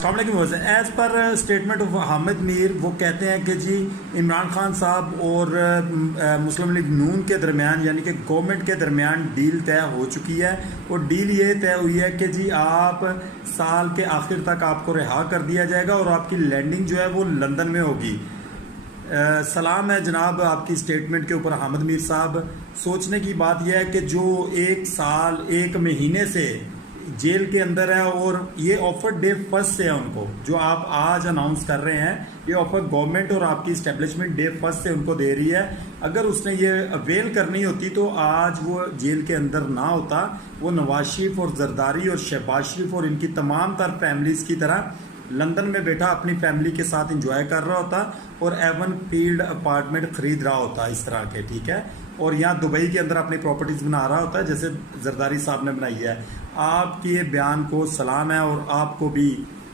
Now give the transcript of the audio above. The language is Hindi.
As per statement of Hamid Mir, वो कहते हैं कि जी इमरान खान साहब और मुस्लिम लीग नून के दरमियान यानी कि गवर्नमेंट के दरमियान डील तय हो चुकी है। और डील ये तय हुई है कि जी आप साल के आखिर तक आपको रिहा कर दिया जाएगा और आपकी लैंडिंग जो है वो लंदन में होगी। सलाम है जनाब आपकी स्टेटमेंट के ऊपर हामिद मीर साहब। सोचने की बात यह है कि जो 1 साल 1 महीने से जेल के अंदर है और ये ऑफर डे फर्स्ट से है उनको, जो आप आज अनाउंस कर रहे हैं, ये ऑफर गवर्नमेंट और आपकी इस्टेब्लिशमेंट डे फर्स्ट से उनको दे रही है। अगर उसने ये अवेल करनी होती तो आज वो जेल के अंदर ना होता, वो नवाज शरीफ और जरदारी और शहबाज शरीफ और इनकी तमाम तर फैमिलीज की तरह लंदन में बैठा अपनी फैमिली के साथ इंजॉय कर रहा होता और एवन फील्ड अपार्टमेंट खरीद रहा होता इस तरह के, ठीक है, और यहाँ दुबई के अंदर अपनी प्रॉपर्टीज बना रहा होता है जैसे जरदारी साहब ने बनाई है। आपके बयान को सलाम है और आपको भी